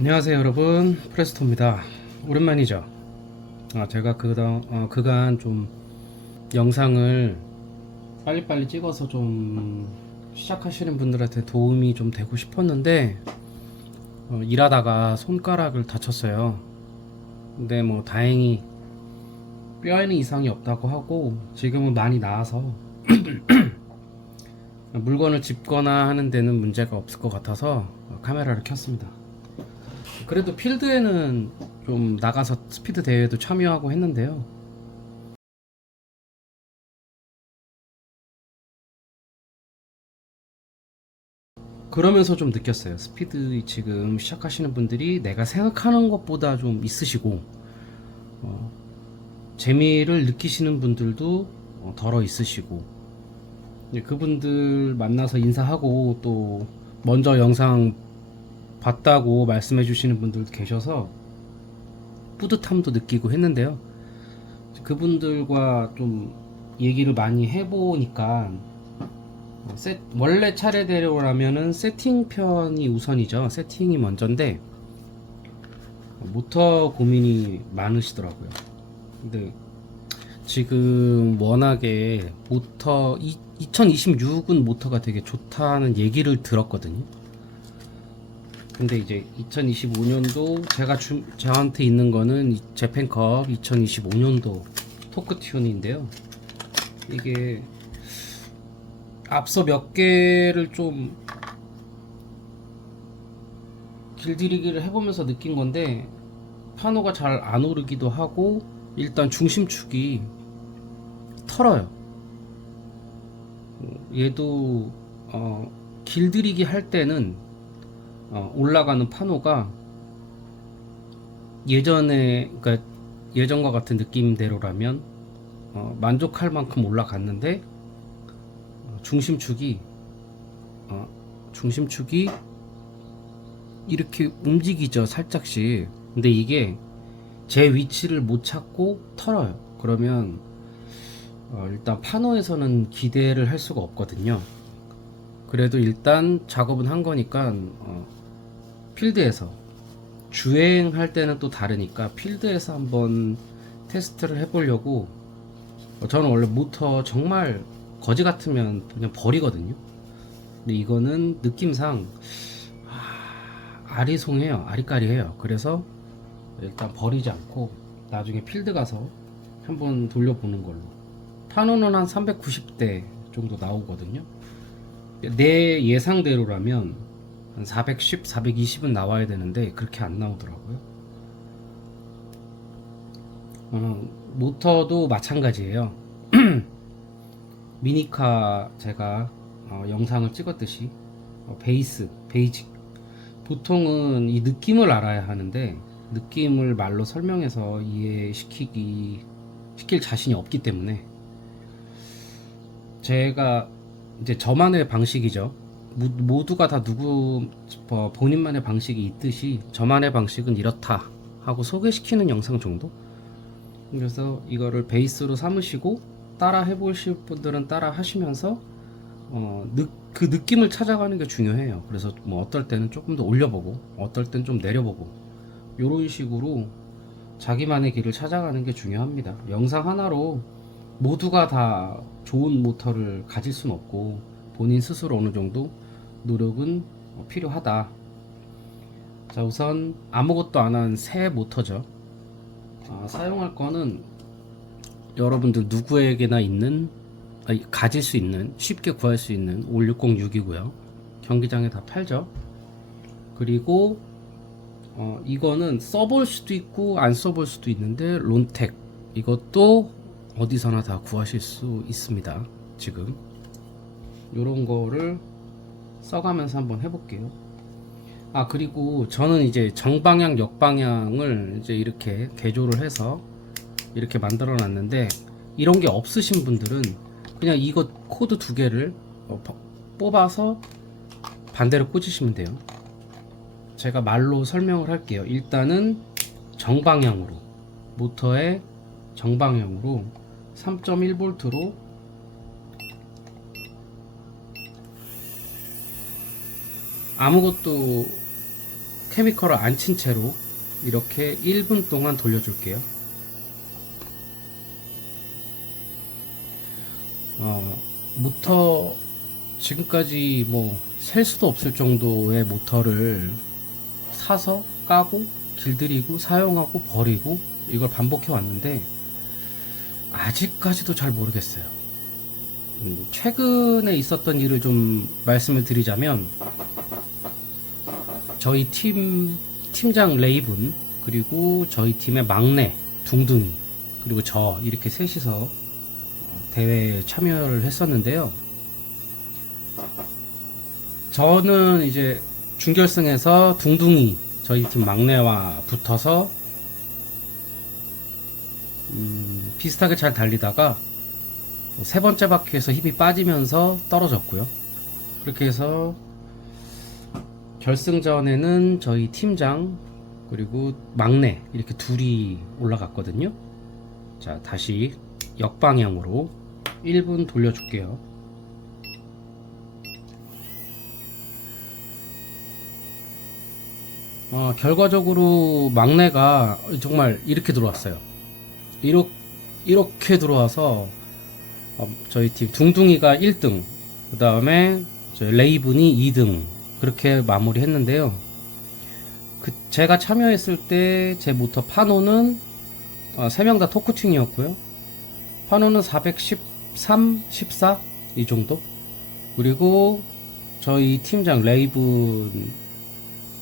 안녕하세요 여러분, 프레스토입니다. 오랜만이죠. 제가 그간 좀 영상을 빨리빨리 찍어서 좀 시작하시는 분들한테 도움이 좀 되고 싶었는데 일하다가 손가락을 다쳤어요. 근데 뭐 다행히 뼈에는 이상이 없다고 하고 지금은 많이 나아서 물건을 짚거나 하는 데는 문제가 없을 것 같아서 카메라를 켰습니다. 그래도 필드에는 좀 나가서 스피드 대회도 참여하고 했는데요. 그러면서 좀 느꼈어요. 스피드 지금 시작하시는 분들이 내가 생각하는 것보다 좀 있으시고, 어, 재미를 느끼시는 분들도 덜어 있으시고, 이제 그분들 만나서 인사하고 또 먼저 영상 봤다고 말씀해 주시는 분들도 계셔서 뿌듯함도 느끼고 했는데요. 그분들과 좀 얘기를 많이 해보니까 원래 차례대로라면은 세팅편이 우선이죠. 세팅이 먼저인데 모터 고민이 많으시더라고요. 근데 지금 워낙에 2026은 모터가 되게 좋다는 얘기를 들었거든요. 근데 이제 2025년도 저한테 있는 거는 재팬컵 2025년도 토크 튠인데요. 이게 앞서 몇 개를 좀 길들이기를 해보면서 느낀 건데 파노가 잘 안 오르기도 하고 일단 중심축이 털어요. 얘도 길들이기 할 때는 올라가는 파노가 그러니까 예전과 같은 느낌대로라면 만족할 만큼 올라갔는데 중심축이 어, 중심축이 이렇게 움직이죠, 살짝씩. 근데 이게 제 위치를 못 찾고 털어요. 그러면 일단 파노에서는 기대를 할 수가 없거든요. 그래도 일단 작업은 한 거니까 필드에서 주행할 때는 또 다르니까 필드에서 한번 테스트를 해보려고. 저는 원래 모터 정말 거지 같으면 그냥 버리거든요. 근데 이거는 느낌상 아리송해요. 아리까리해요. 그래서 일단 버리지 않고 나중에 필드 가서 한번 돌려보는 걸로. 파노는 한 390대 정도 나오거든요. 내 예상대로라면 한 410, 420은 나와야 되는데 그렇게 안 나오더라고요. 모터도 마찬가지예요. 미니카 제가 영상을 찍었듯이 베이직 보통은 이 느낌을 알아야 하는데 느낌을 말로 설명해서 시킬 자신이 없기 때문에 제가 이제 저만의 방식이죠. 모두가 다 본인만의 방식이 있듯이 저만의 방식은 이렇다 하고 소개시키는 영상 정도. 그래서 이거를 베이스로 삼으시고 따라 해보실 분들은 따라 하시면서 그 느낌을 찾아가는 게 중요해요. 그래서 뭐 어떨 때는 조금 더 올려보고 어떨 땐 좀 내려보고 이런 식으로 자기만의 길을 찾아가는 게 중요합니다. 영상 하나로 모두가 다 좋은 모터를 가질 수는 없고 본인 스스로 어느 정도 노력은 필요하다. 자, 우선 아무것도 안 한 새 모터죠. 사용할 거는 여러분들 누구에게나 가질 수 있는, 쉽게 구할 수 있는 5606이고요. 경기장에 다 팔죠. 그리고 이거는 써볼 수도 있고 안 써볼 수도 있는데 론텍, 이것도 어디서나 다 구하실 수 있습니다. 지금 요런 거를 써가면서 한번 해볼게요. 그리고 저는 이제 정방향 역방향을 이제 이렇게 개조를 해서 이렇게 만들어 놨는데 이런 게 없으신 분들은 그냥 이거 코드 두 개를 뽑아서 반대로 꽂으시면 돼요. 제가 말로 설명을 할게요. 일단은 정방향으로, 모터의 정방향으로 3.1V로 아무것도 케미컬을 안 친 채로 이렇게 1분 동안 돌려줄게요. 모터 지금까지 뭐 셀 수도 없을 정도의 모터를 사서 까고 길들이고 사용하고 버리고 이걸 반복해 왔는데 아직까지도 잘 모르겠어요. 최근에 있었던 일을 좀 말씀을 드리자면, 저희 팀장 레이븐, 그리고 저희 팀의 막내 둥둥이, 그리고 저 이렇게 셋이서 대회에 참여를 했었는데요. 저는 이제 준결승에서 둥둥이, 저희 팀 막내와 붙어서 비슷하게 잘 달리다가 세 번째 바퀴에서 힘이 빠지면서 떨어졌고요. 그렇게 해서 결승전에는 저희 팀장 그리고 막내 이렇게 둘이 올라갔거든요. 자, 다시 역방향으로 1분 돌려줄게요. 결과적으로 막내가 정말 이렇게 들어왔어요. 이렇게 들어와서 저희 팀 둥둥이가 1등, 그 다음에 레이븐이 2등, 그렇게 마무리 했는데요. 제가 참여했을 때 제 모터 파노는 3명 다 토크팅이었고요. 파노는 413, 14 이 정도. 그리고 저희 팀장 레이븐의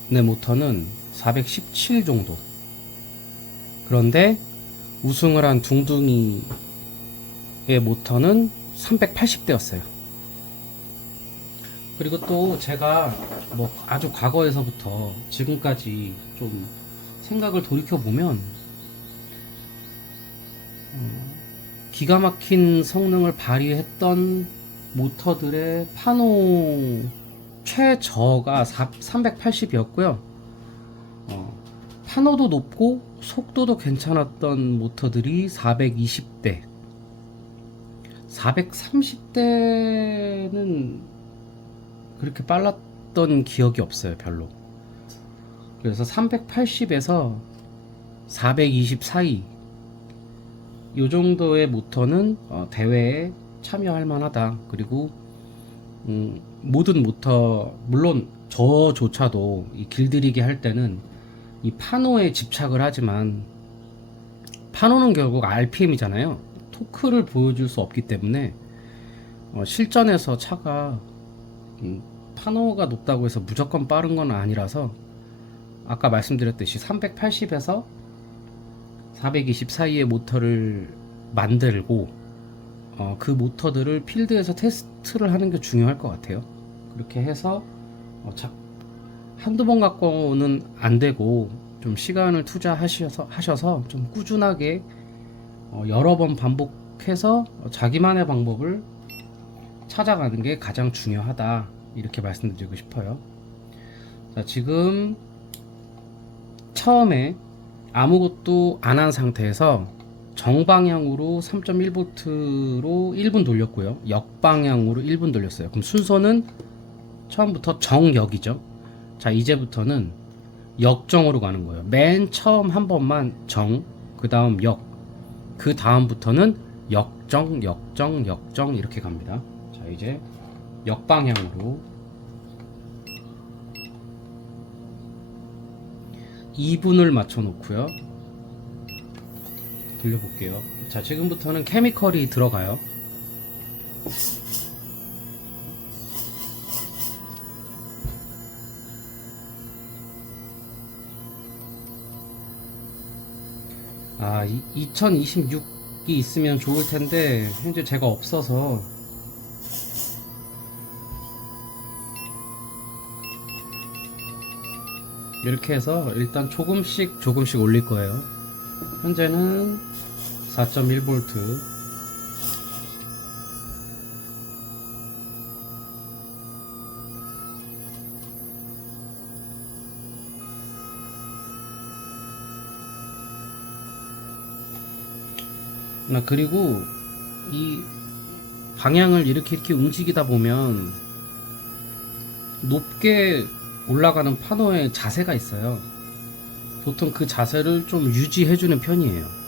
모터는 417 정도. 그런데 우승을 한 둥둥이의 모터는 380대였어요. 그리고 또 제가 뭐 아주 과거에서부터 지금까지 좀 생각을 돌이켜보면 기가 막힌 성능을 발휘했던 모터들의 파노 최저가 380이었고요. 파노도 높고 속도도 괜찮았던 모터들이 420대, 430대는 그렇게 빨랐던 기억이 없어요, 별로. 그래서 380에서 420 사이 이 정도의 모터는 대회에 참여할 만하다. 그리고 모든 모터, 물론 저조차도 이 길들이기 할 때는 이 파노에 집착을 하지만, 파노는 결국 RPM이잖아요. 토크를 보여줄 수 없기 때문에 실전에서 차가 파노가 높다고 해서 무조건 빠른 건 아니라서, 아까 말씀드렸듯이 380에서 420 사이의 모터를 만들고 그 모터들을 필드에서 테스트를 하는 게 중요할 것 같아요. 그렇게 해서 한두 번 갖고는 안 되고 좀 시간을 투자하셔서 좀 꾸준하게 여러 번 반복해서 자기만의 방법을 찾아가는 게 가장 중요하다, 이렇게 말씀드리고 싶어요. 자, 지금 처음에 아무것도 안 한 상태에서 정방향으로 3.1V로 1분 돌렸고요. 역방향으로 1분 돌렸어요. 그럼 순서는 처음부터 정역이죠. 자, 이제부터는 역정으로 가는 거예요. 맨 처음 한 번만 정, 그 다음 역, 그 다음부터는 역정, 역정, 역정 이렇게 갑니다. 자, 이제 역방향으로 2분을 맞춰 놓고요. 돌려볼게요. 자, 지금부터는 케미컬이 들어가요. 아, 2026이 있으면 좋을 텐데 현재 제가 없어서 이렇게 해서 일단 조금씩 올릴 거예요. 현재는 4.1V. 그리고 이 방향을 이렇게 움직이다 보면 높게 올라가는 파노의 자세가 있어요. 보통 그 자세를 좀 유지해주는 편이에요.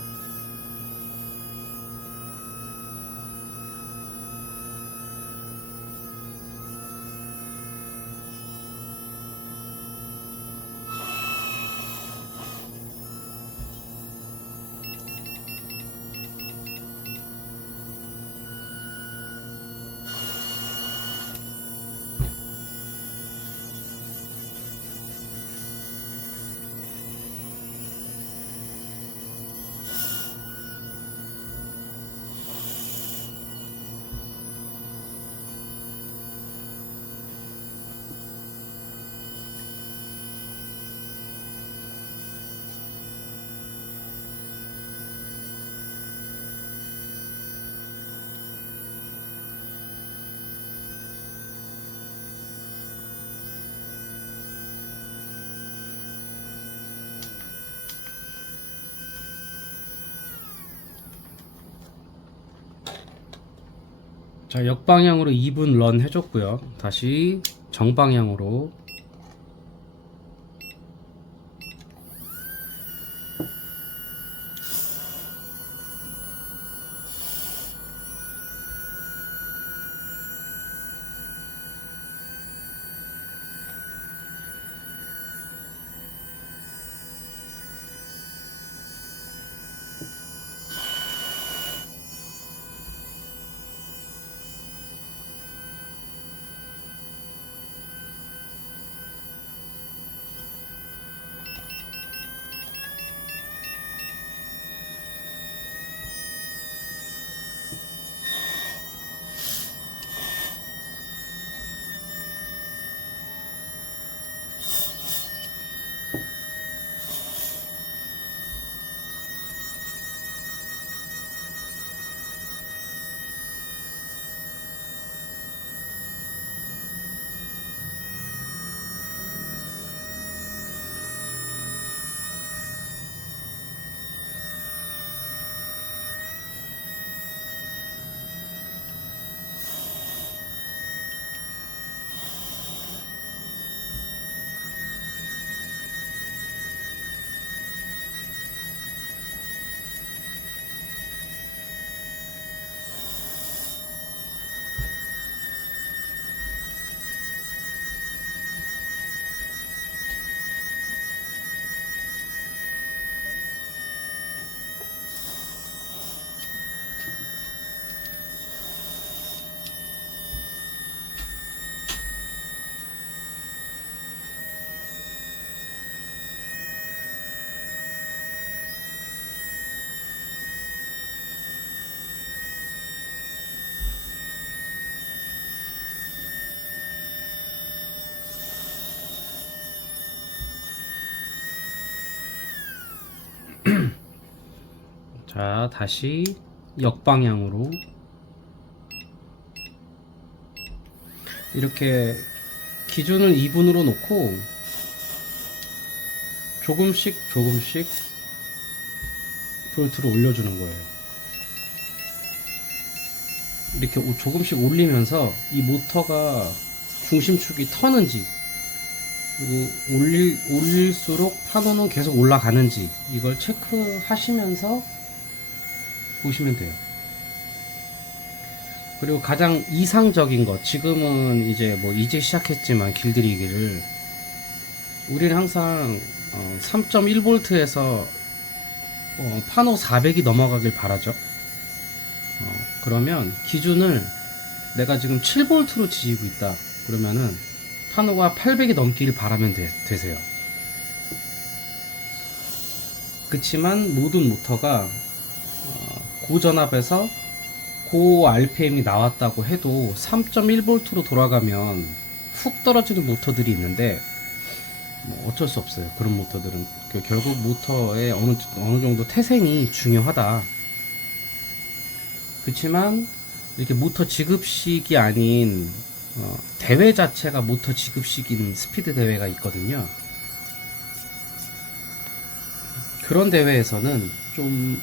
자, 역방향으로 2분 런 해줬고요. 다시 정방향으로. 자, 다시 역방향으로. 이렇게 기준을 2분으로 놓고 조금씩 조금씩 볼트를 올려주는 거예요. 이렇게 조금씩 올리면서 이 모터가 중심축이 터는지, 그리고 올릴수록 파도는 계속 올라가는지, 이걸 체크하시면서 보시면 돼요. 그리고 가장 이상적인 것, 지금은 이제 이제 시작했지만 길들이기를, 우리는 항상 3.1V에서 파노 400이 넘어가길 바라죠. 그러면 기준을 내가 지금 7V로 지지고 있다 그러면은 파노가 800이 넘기를 바라면 되세요. 그치만 모든 모터가 고전압에서 고 RPM이 나왔다고 해도 3.1V로 돌아가면 훅 떨어지는 모터들이 있는데 어쩔 수 없어요. 그런 모터들은 결국 모터의 어느 정도 태생이 중요하다. 그렇지만 이렇게 모터 지급식이 아닌 대회 자체가 모터 지급식인 스피드 대회가 있거든요. 그런 대회에서는 좀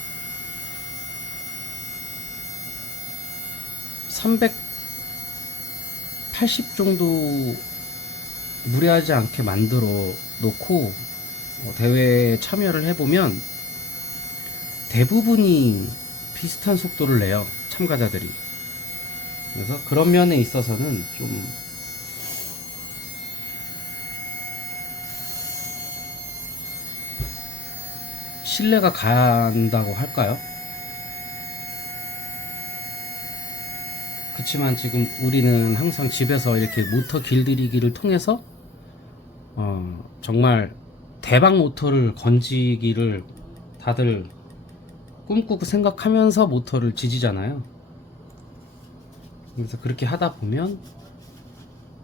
380 정도 무리하지 않게 만들어 놓고 대회에 참여를 해보면 대부분이 비슷한 속도를 내요, 참가자들이. 그래서 그런 면에 있어서는 좀 신뢰가 간다고 할까요? 그치만 지금 우리는 항상 집에서 이렇게 모터 길들이기를 통해서 정말 대박 모터를 건지기를 다들 꿈꾸고 생각하면서 모터를 지지잖아요. 그래서 그렇게 하다 보면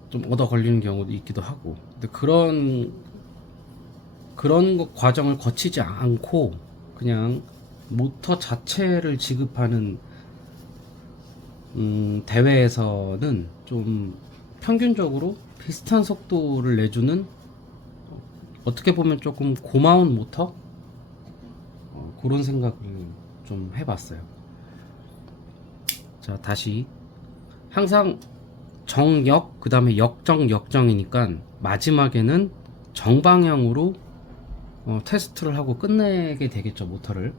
좀 얻어 걸리는 경우도 있기도 하고. 근데 그런 과정을 거치지 않고 그냥 모터 자체를 지급하는 대회에서는 좀 평균적으로 비슷한 속도를 내주는, 어떻게 보면 조금 고마운 모터, 그런 생각을 좀 해봤어요. 자, 다시 항상 정역, 그 다음에 역정, 역정이니까 마지막에는 정방향으로 테스트를 하고 끝내게 되겠죠, 모터를.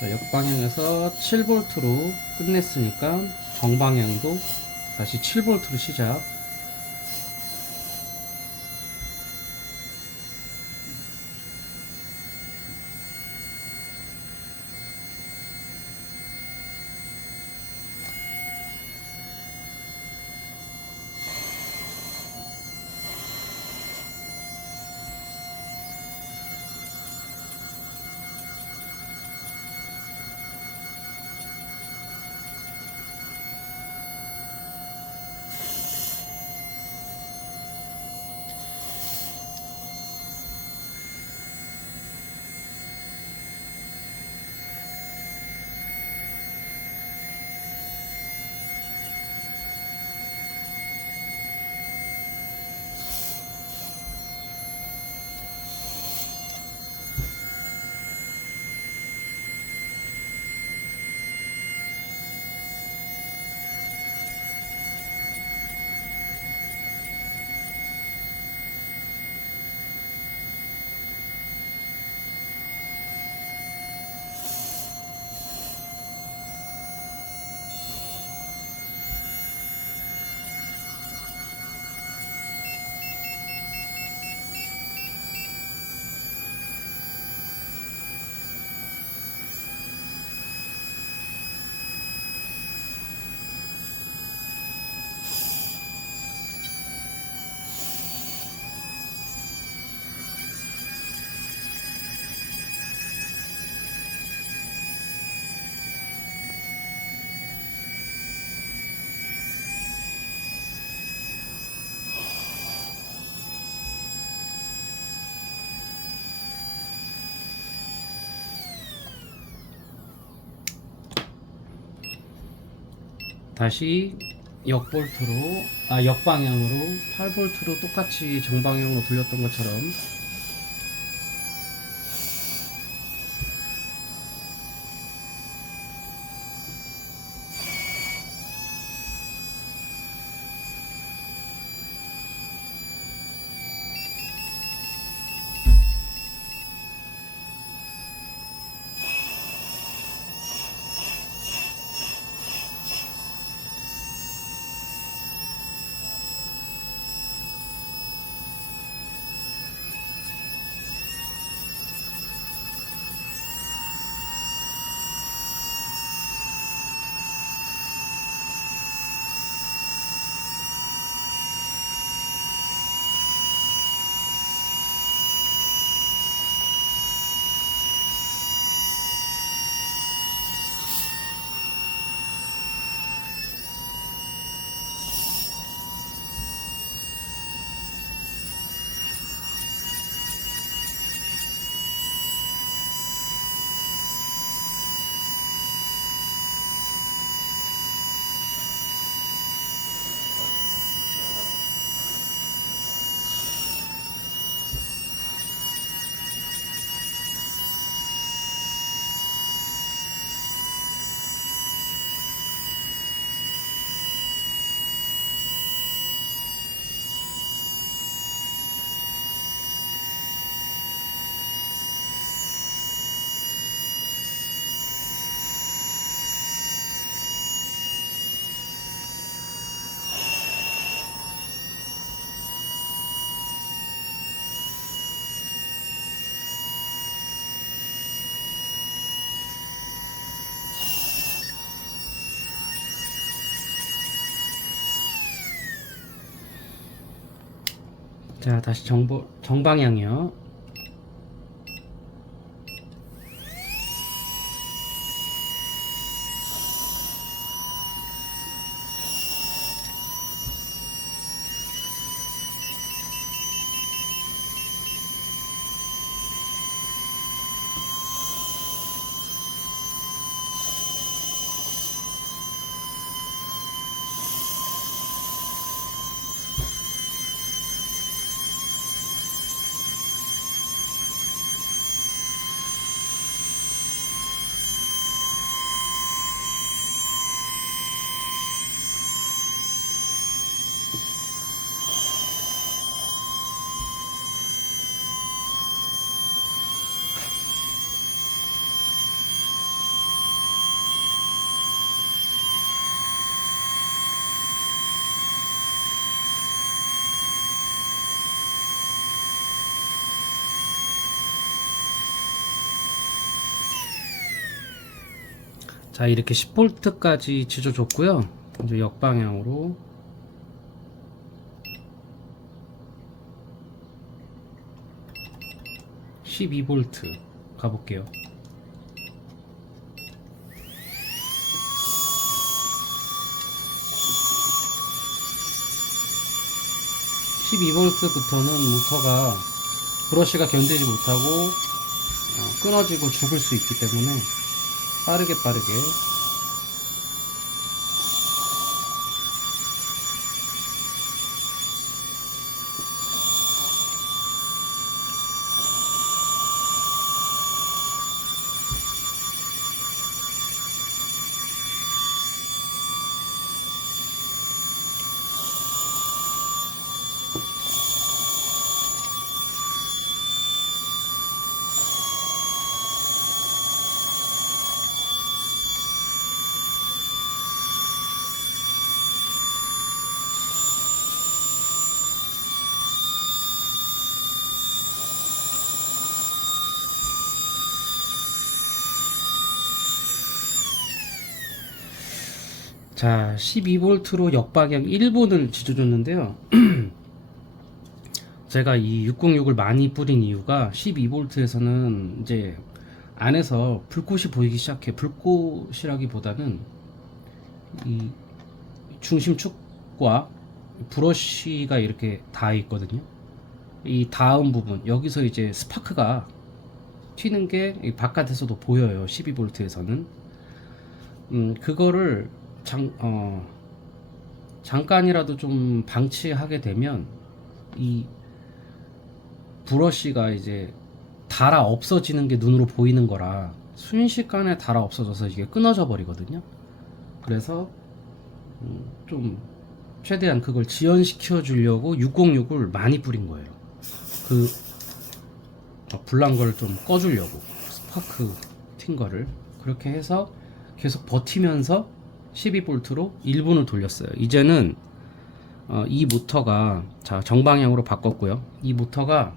자, 역방향에서 7V로 끝냈으니까 정방향도 다시 7V로 시작. 다시 역방향으로 8V로 똑같이 정방향으로 돌렸던 것처럼 자, 다시 정방향이요. 자, 이렇게 10V까지 지져줬고요. 이제 역방향으로 12V 가볼게요. 12V부터는 모터가 브러쉬가 견디지 못하고 끊어지고 죽을 수 있기 때문에 빠르게 자, 12V로 역방향 1분을 지져줬는데요. 제가 이 606을 많이 뿌린 이유가 12V에서는 이제 안에서 불꽃이 보이기 시작해. 불꽃이라기보다는 이 중심축과 브러쉬가 이렇게 닿아 있거든요. 이 닿은 부분, 여기서 이제 스파크가 튀는 게 바깥에서도 보여요. 12V에서는. 그거를 잠깐이라도 좀 방치하게 되면 이 브러쉬가 이제 닳아 없어지는 게 눈으로 보이는 거라 순식간에 닳아 없어져서 이게 끊어져 버리거든요. 그래서 좀 최대한 그걸 지연시켜 주려고 606을 많이 뿌린 거예요. 그 불난 걸 좀 꺼주려고 스파크 튄 거를 그렇게 해서 계속 버티면서 12V로 1분을 돌렸어요. 이제는 이 모터가 자 정방향으로 바꿨고요. 이 모터가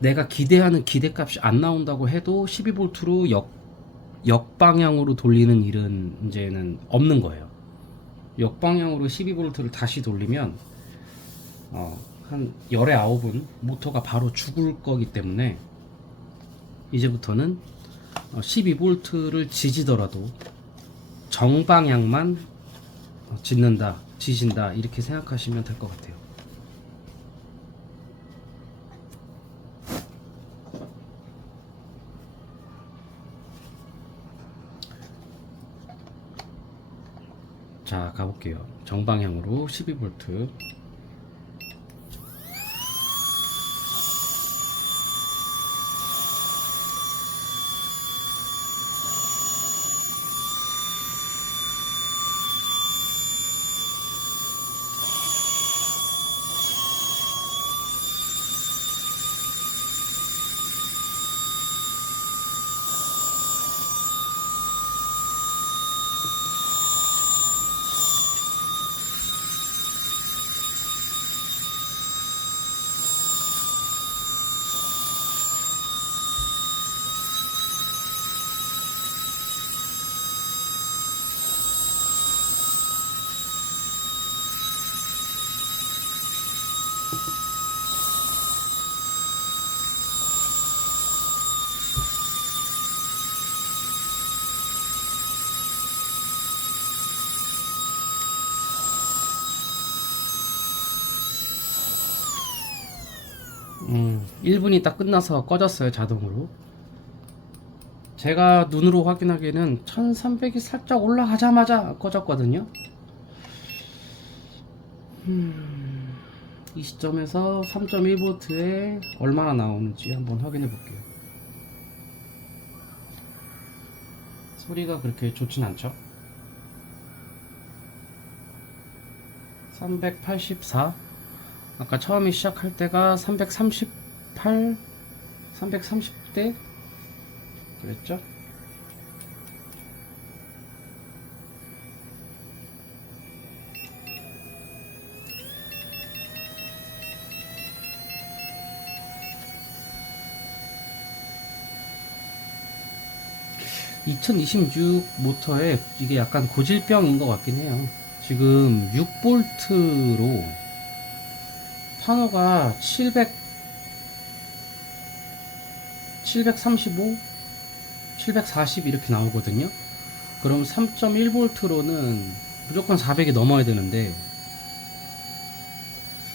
내가 기대하는 기대값이 안 나온다고 해도 12V로 역방향으로 돌리는 일은 이제는 없는 거예요. 역방향으로 12V를 다시 돌리면 한 열에 9은 모터가 바로 죽을 거기 때문에 이제부터는 12V를 지지더라도 정방향만 지진다 이렇게 생각하시면 될 것 같아요. 자, 가볼게요. 정방향으로 12V. 1분이 딱 끝나서 꺼졌어요, 자동으로. 제가 눈으로 확인하기에는 1300이 살짝 올라가자마자 꺼졌거든요. 이 시점에서 3.1V에 얼마나 나오는지 한번 확인해 볼게요. 소리가 그렇게 좋진 않죠. 384. 아까 처음에 시작할 때가 338, 330대 그랬죠. 2026 모터에 이게 약간 고질병인 것 같긴 해요. 지금 6V로 파노가 735, 740 이렇게 나오거든요. 그럼 3.1V로는 무조건 400이 넘어야 되는데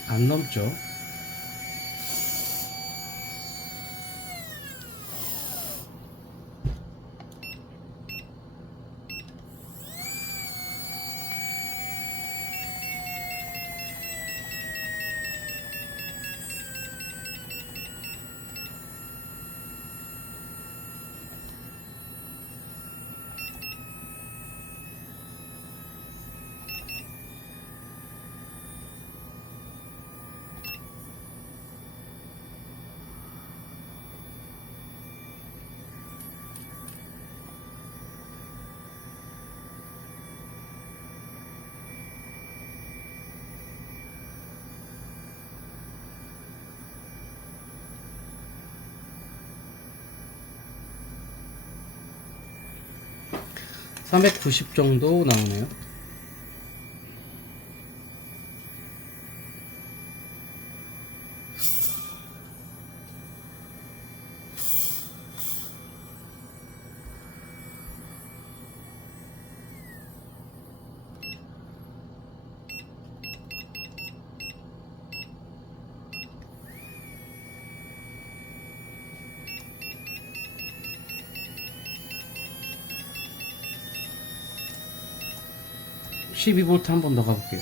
안 넘죠. 390 정도 나오네요. (12V) 한 번 더 가볼게요.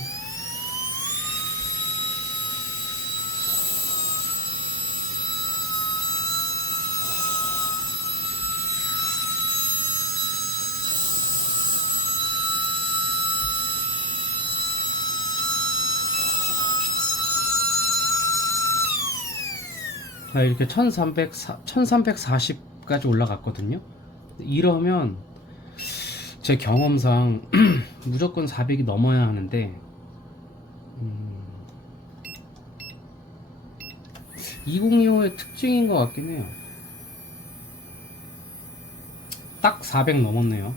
이렇게 1340까지 올라갔거든요. 이러면 제 경험상 무조건 400이 넘어야 하는데 2025의 특징인 것 같긴 해요. 딱 400 넘었네요.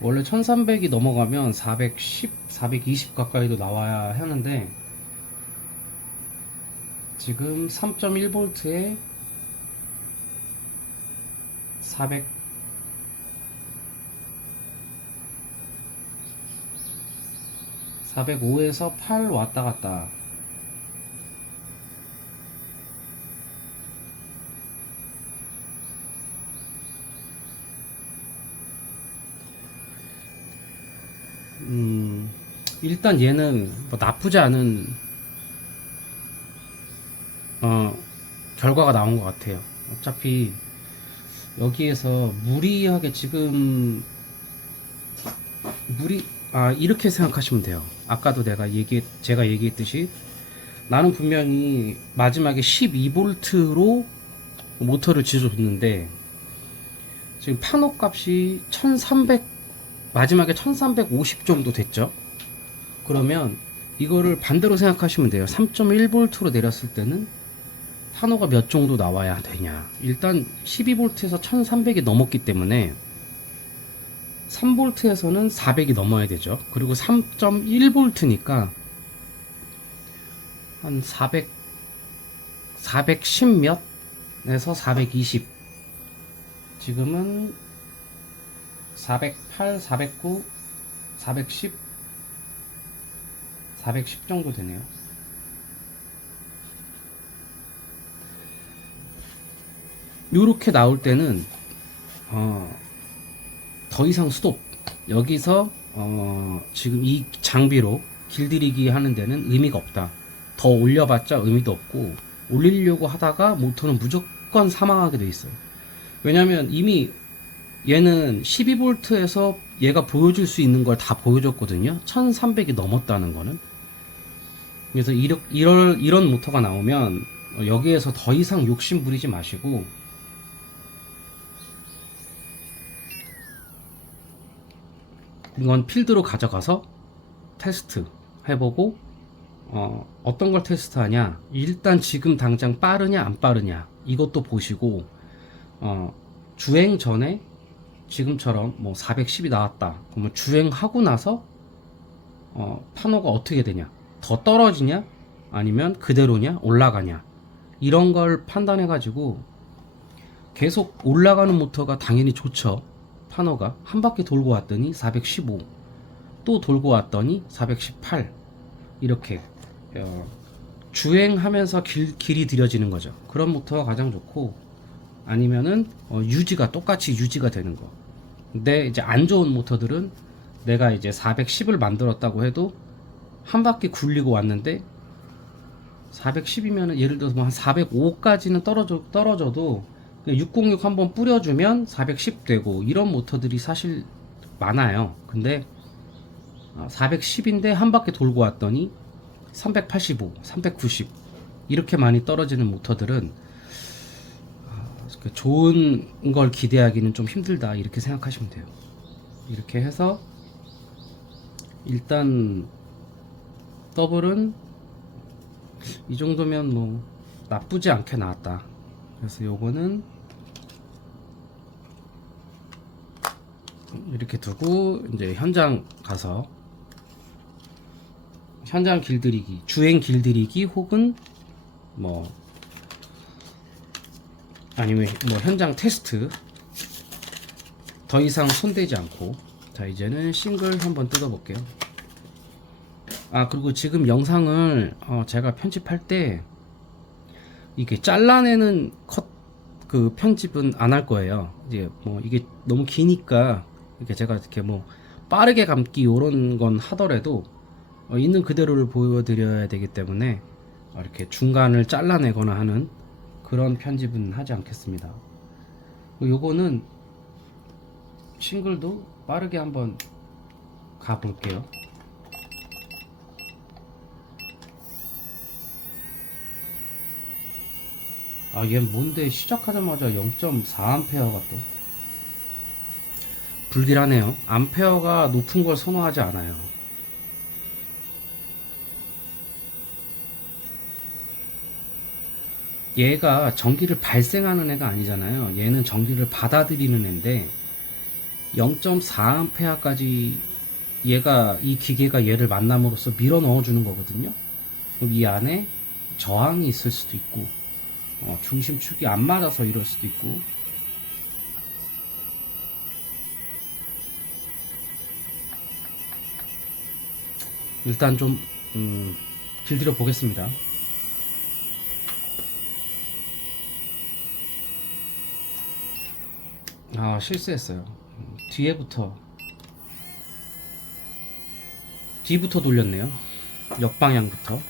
원래 1300이 넘어가면 410, 420 가까이도 나와야 하는데 지금 3.1V에 400, 405에서 8 왔다 갔다. 일단 얘는 뭐 나쁘지 않은 결과가 나온 것 같아요. 어차피 여기에서 무리하게 지금 이렇게 생각하시면 돼요. 아까도 제가 얘기했듯이 나는 분명히 마지막에 12V로 모터를 지어줬는데 지금 판호 값이 1300, 마지막에 1350 정도 됐죠. 그러면 이거를 반대로 생각하시면 돼요. 3.1V로 내렸을 때는 판호가 몇 정도 나와야 되냐. 일단 12V에서 1300이 넘었기 때문에 3V에서는 400이 넘어야 되죠. 그리고 3.1V니까 한 410 몇에서 420. 지금은 408, 409, 410, 410 정도 되네요. 요렇게 나올 때는 더 이상 스톱. 여기서 지금 이 장비로 길들이기 하는 데는 의미가 없다. 더 올려봤자 의미도 없고, 올리려고 하다가 모터는 무조건 사망하게 돼 있어요. 왜냐면 이미 얘는 12V에서 얘가 보여줄 수 있는 걸 다 보여줬거든요. 1300이 넘었다는 거는. 그래서 이런 모터가 나오면 여기에서 더 이상 욕심 부리지 마시고, 이건 필드로 가져가서 테스트 해보고, 어떤 걸 테스트하냐, 일단 지금 당장 빠르냐 안 빠르냐 이것도 보시고, 주행 전에 지금처럼 뭐 410이 나왔다 그러면 주행하고 나서 파노가 어떻게 되냐, 더 떨어지냐 아니면 그대로냐 올라가냐, 이런 걸 판단해 가지고 계속 올라가는 모터가 당연히 좋죠. 파노가 한 바퀴 돌고 왔더니 415, 또 돌고 왔더니 418, 이렇게 주행하면서 길이 들여지는 거죠. 그런 모터가 가장 좋고, 아니면은 유지가 똑같이 유지가 되는 거. 근데 이제 안 좋은 모터들은 내가 이제 410을 만들었다고 해도 한 바퀴 굴리고 왔는데 410이면 예를 들어서 뭐 한 405까지는 떨어져도 606 한번 뿌려주면 410 되고, 이런 모터들이 사실 많아요. 근데 410인데 한 바퀴 돌고 왔더니 385, 390 이렇게 많이 떨어지는 모터들은 좋은 걸 기대하기는 좀 힘들다, 이렇게 생각하시면 돼요. 이렇게 해서 일단 더블은 이 정도면 뭐 나쁘지 않게 나왔다. 그래서 요거는 이렇게 두고 이제 현장 가서 현장 길들이기, 주행 길들이기, 혹은 뭐 아니면 뭐 현장 테스트, 더 이상 손대지 않고. 자, 이제는 싱글 한번 뜯어 볼게요. 그리고 지금 영상을 제가 편집할 때 이게 잘라내는 그 편집은 안 할 거예요. 이제 뭐 이게 너무 기니까 이렇게 제가 이렇게 뭐 빠르게 감기 요런 건 하더라도 있는 그대로를 보여드려야 되기 때문에 이렇게 중간을 잘라내거나 하는 그런 편집은 하지 않겠습니다. 요거는 싱글도 빠르게 한번 가볼게요. 얘 뭔데 시작하자마자 0.4A가 또 불길하네요. 암페어가 높은 걸 선호하지 않아요. 얘가 전기를 발생하는 애가 아니잖아요. 얘는 전기를 받아들이는 애인데 0.4A까지 얘가, 이 기계가 얘를 만남으로써 밀어 넣어주는 거거든요. 그럼 이 안에 저항이 있을 수도 있고, 중심축이 안 맞아서 이럴 수도 있고. 일단 좀 길들여 보겠습니다. 실수했어요. 뒤부터 돌렸네요. 역방향부터.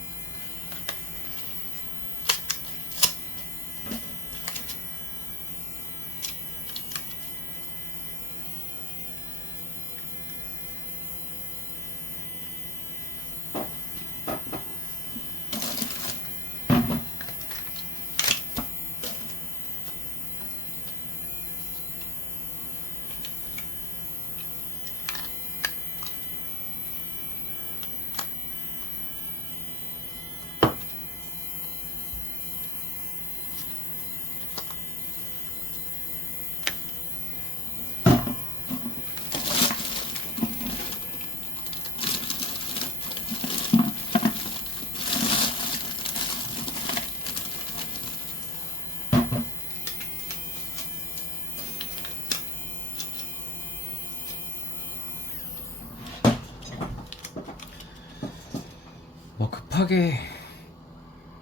뭐 급하게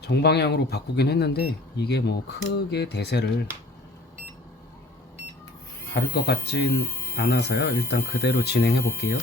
정방향으로 바꾸긴 했는데 이게 뭐 크게 대세를 다를 것 같진 않아서요. 일단 그대로 진행해 볼게요.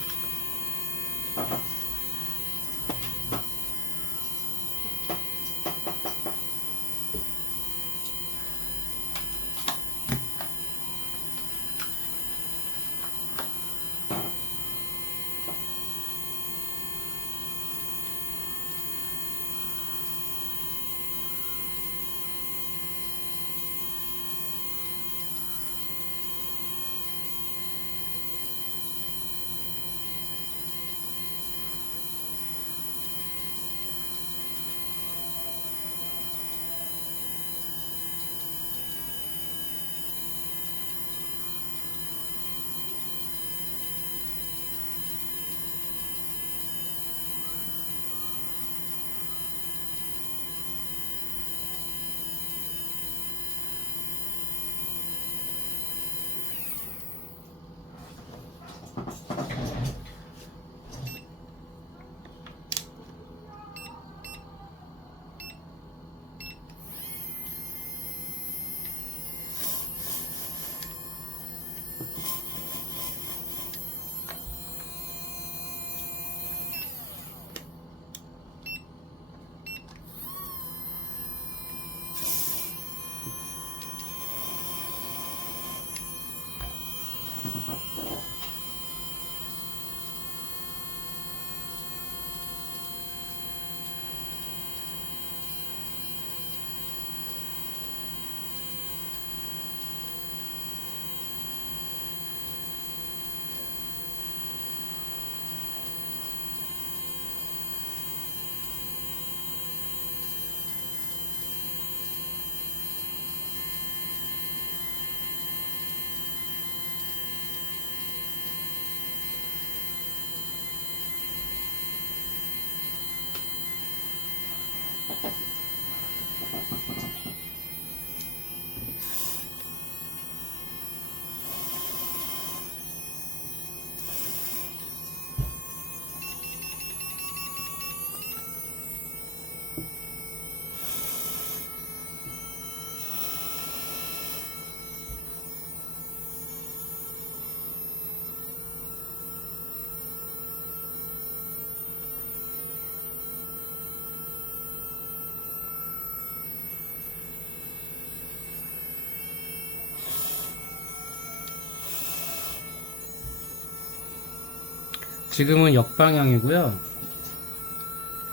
지금은 역방향이고요.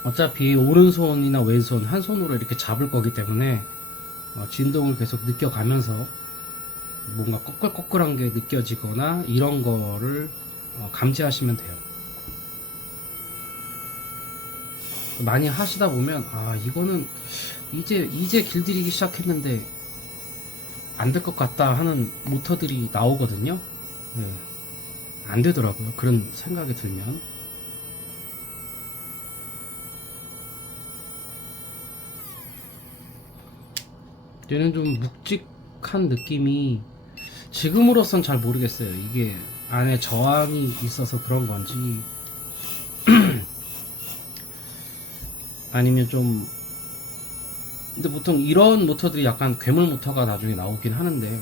어차피 오른손이나 왼손 한 손으로 이렇게 잡을 거기 때문에 진동을 계속 느껴가면서 뭔가 꺼끌꺼끌한 게 느껴지거나 이런 거를 감지하시면 돼요. 많이 하시다 보면 이거는 이제 길들이기 시작했는데 안 될 것 같다 하는 모터들이 나오거든요. 네, 안 되더라고요. 그런 생각이 들면. 얘는 좀 묵직한 느낌이 지금으로선 잘 모르겠어요. 이게 안에 저항이 있어서 그런 건지 아니면 좀, 근데 보통 이런 모터들이 약간 괴물 모터가 나중에 나오긴 하는데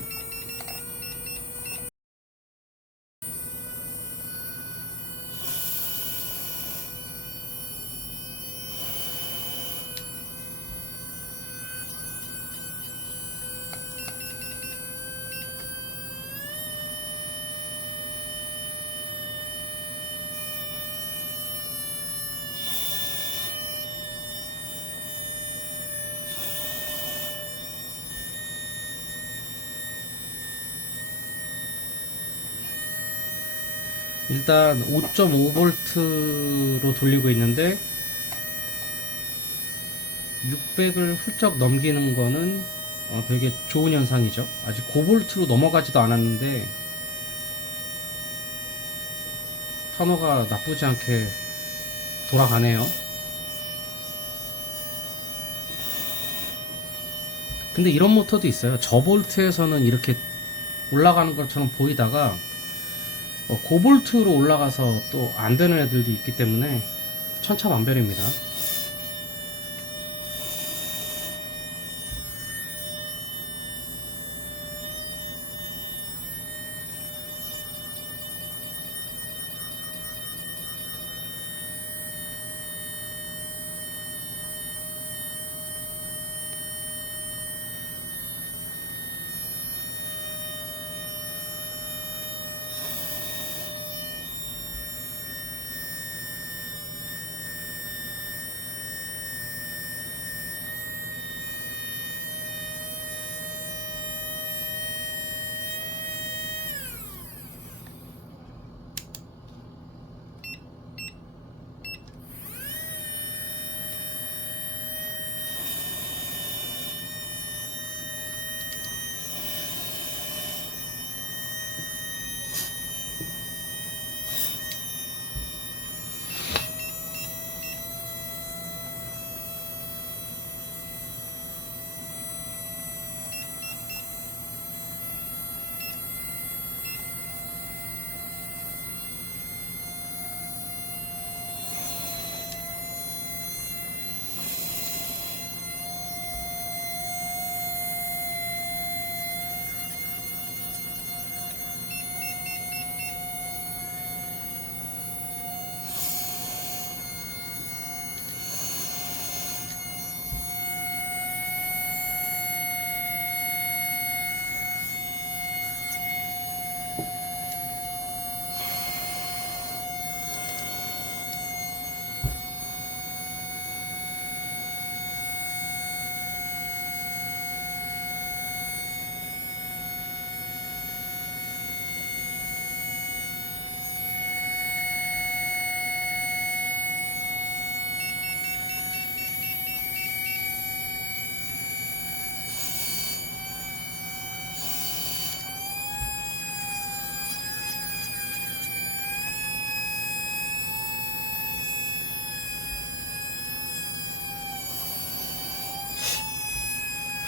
일단 5.5V로 돌리고 있는데 600을 훌쩍 넘기는 거는 되게 좋은 현상이죠. 아직 고볼트로 넘어가지도 않았는데 터너가 나쁘지 않게 돌아가네요. 근데 이런 모터도 있어요. 저볼트에서는 이렇게 올라가는 것처럼 보이다가 고볼트로 올라가서 또 안 되는 애들도 있기 때문에 천차만별입니다.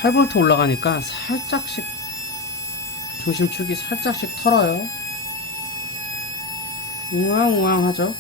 8V 올라가니까 살짝씩 중심축이 살짝씩 털어요. 우왕우왕 하죠.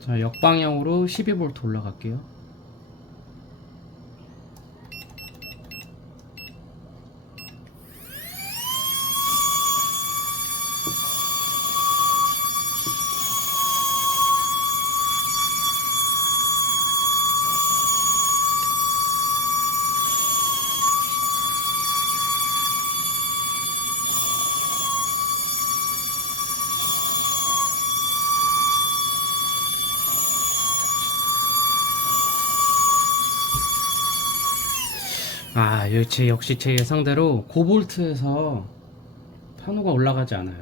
자, 역방향으로 12V 올라갈게요. 아, 역시 제 예상대로 고볼트에서 판호가 올라가지 않아요.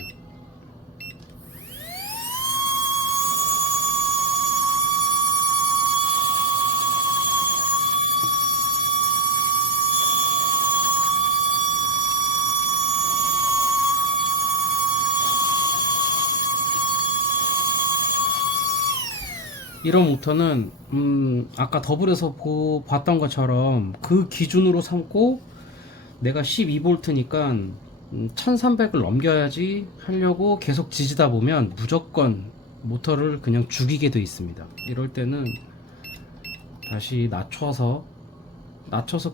이런 모터는 아까 더블에서 봤던 것처럼 그 기준으로 삼고 내가 12V니까 1300을 넘겨야지 하려고 계속 지지다 보면 무조건 모터를 그냥 죽이게 돼 있습니다. 이럴 때는 다시 낮춰서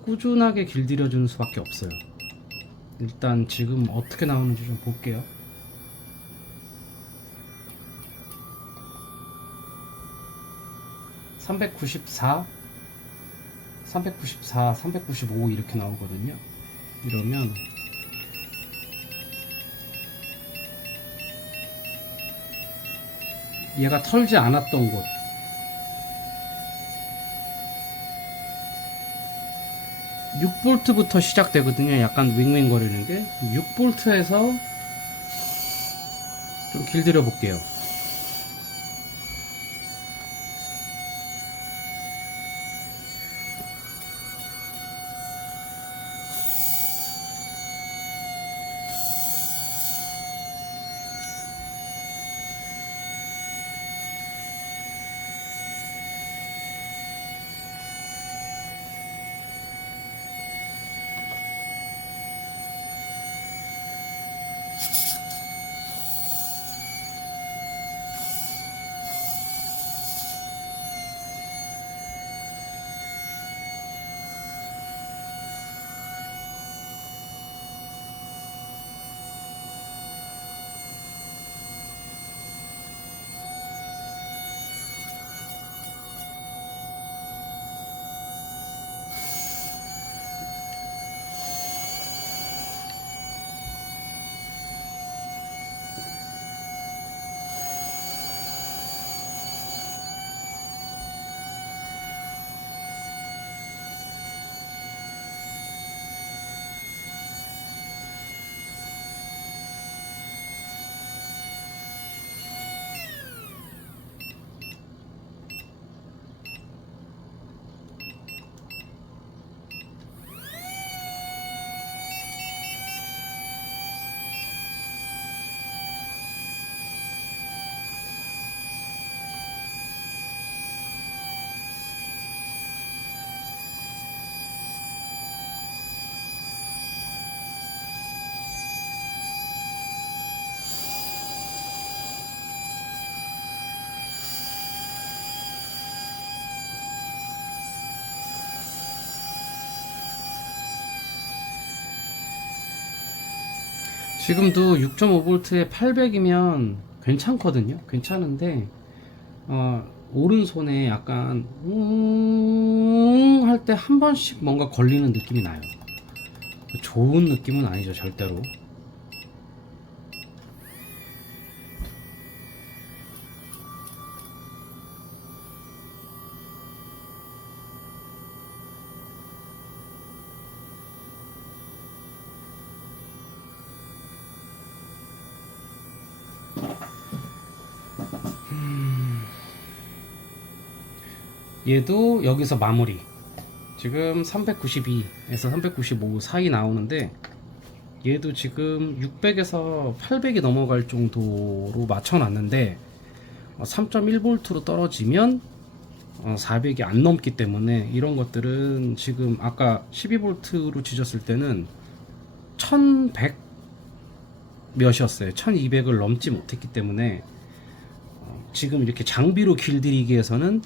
꾸준하게 길들여 주는 수밖에 없어요. 일단 지금 어떻게 나오는지 좀 볼게요. 394, 395 이렇게 나오거든요. 이러면 얘가 털지 않았던 곳, 6V부터 시작되거든요. 약간 윙윙 거리는 게 6V에서 좀 길들여 볼게요. 지금도 6.5V에 800이면 괜찮거든요. 괜찮은데 오른손에 약간 할 때 한 번씩 뭔가 걸리는 느낌이 나요. 좋은 느낌은 아니죠, 절대로. 얘도 여기서 마무리. 지금 392에서 395 사이 나오는데 얘도 지금 600에서 800이 넘어갈 정도로 맞춰놨는데 3.1V로 떨어지면 400이 안 넘기 때문에 이런 것들은 지금 아까 12V로 지졌을 때는 1100 몇이었어요. 1200을 넘지 못했기 때문에 지금 이렇게 장비로 길들이기에서는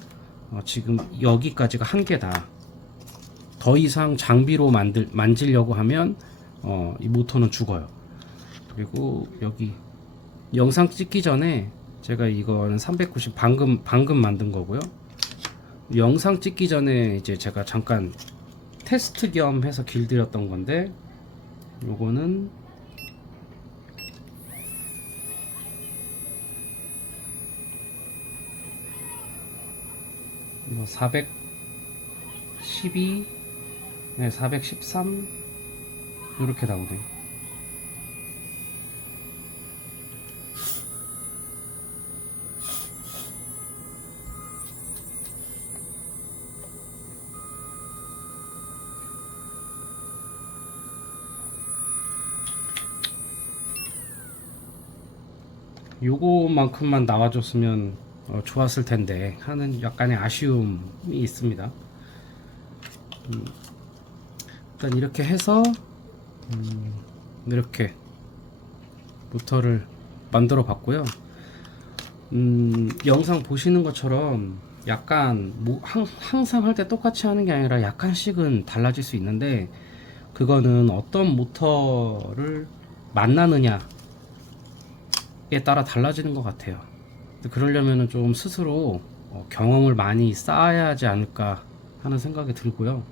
지금 여기까지가 한계다. 더 이상 장비로 만지려고 하면 이 모터는 죽어요. 그리고 여기 영상 찍기 전에 제가 이거는 390 방금 만든 거고요. 영상 찍기 전에 이제 제가 잠깐 테스트 겸 해서 길들였던 건데 요거는 412, 네, 413 이렇게 나오네요. 요거만큼만 나와줬으면 좋았을 텐데 하는 약간의 아쉬움이 있습니다. 일단 이렇게 해서 이렇게 모터를 만들어 봤고요. 영상 보시는 것처럼 약간 항상 할 때 똑같이 하는 게 아니라 약간씩은 달라질 수 있는데 그거는 어떤 모터를 만나느냐에 따라 달라지는 것 같아요. 그러려면 좀 스스로 경험을 많이 쌓아야 하지 않을까 하는 생각이 들고요.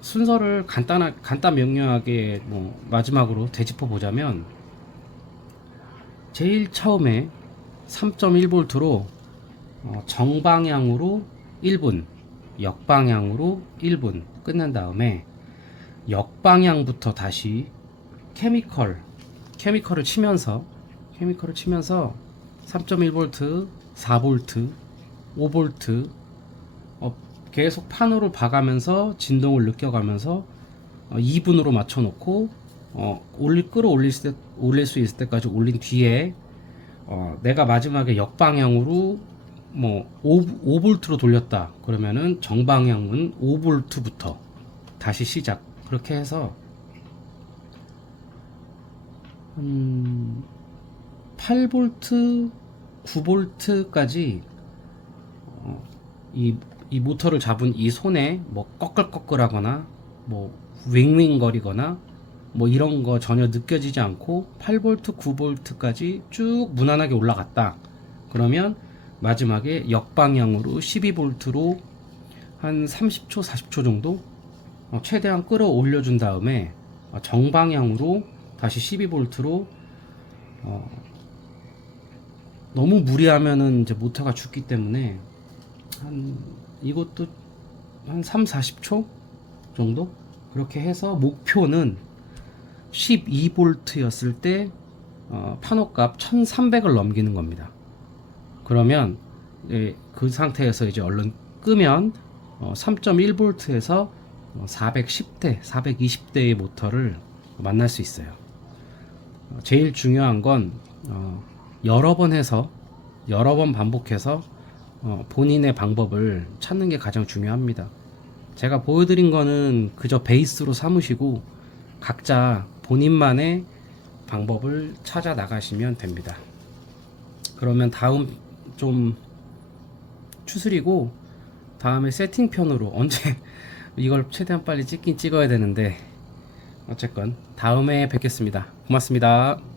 순서를 간단 명료하게 마지막으로 되짚어 보자면 제일 처음에 3.1V로 정방향으로 1분, 역방향으로 1분 끝난 다음에 역방향부터 다시 케미컬을 치면서 3.1V, 4V, 5V 계속 판으로 봐가면서 진동을 느껴가면서 2분으로 맞춰놓고 올릴 수 있을 때까지 올린 뒤에 내가 마지막에 역방향으로 5V로 돌렸다 그러면은 정방향은 5V부터 다시 시작. 그렇게 해서 8V, 9V까지 이 모터를 잡은 이 손에 꺼끌꺼끌하거나 윙윙거리거나 이런 거 전혀 느껴지지 않고 8V, 9V까지 쭉 무난하게 올라갔다. 그러면 마지막에 역방향으로 12V로 한 30초, 40초 정도 최대한 끌어올려 준 다음에 정방향으로 다시 12V로 너무 무리하면은 이제 모터가 죽기 때문에 이것도 한 3, 40초 정도 그렇게 해서 목표는 12V였을 때 판호값 1300을 넘기는 겁니다. 그러면 그 상태에서 이제 얼른 끄면 3.1V에서 410대, 420대의 모터를 만날 수 있어요. 제일 중요한 건 여러 번 반복해서 본인의 방법을 찾는 게 가장 중요합니다. 제가 보여드린 거는 그저 베이스로 삼으시고 각자 본인만의 방법을 찾아 나가시면 됩니다. 그러면 다음 좀 추스리고 다음에 세팅편으로 언제 이걸 최대한 빨리 찍긴 찍어야 되는데 어쨌건 다음에 뵙겠습니다. 고맙습니다.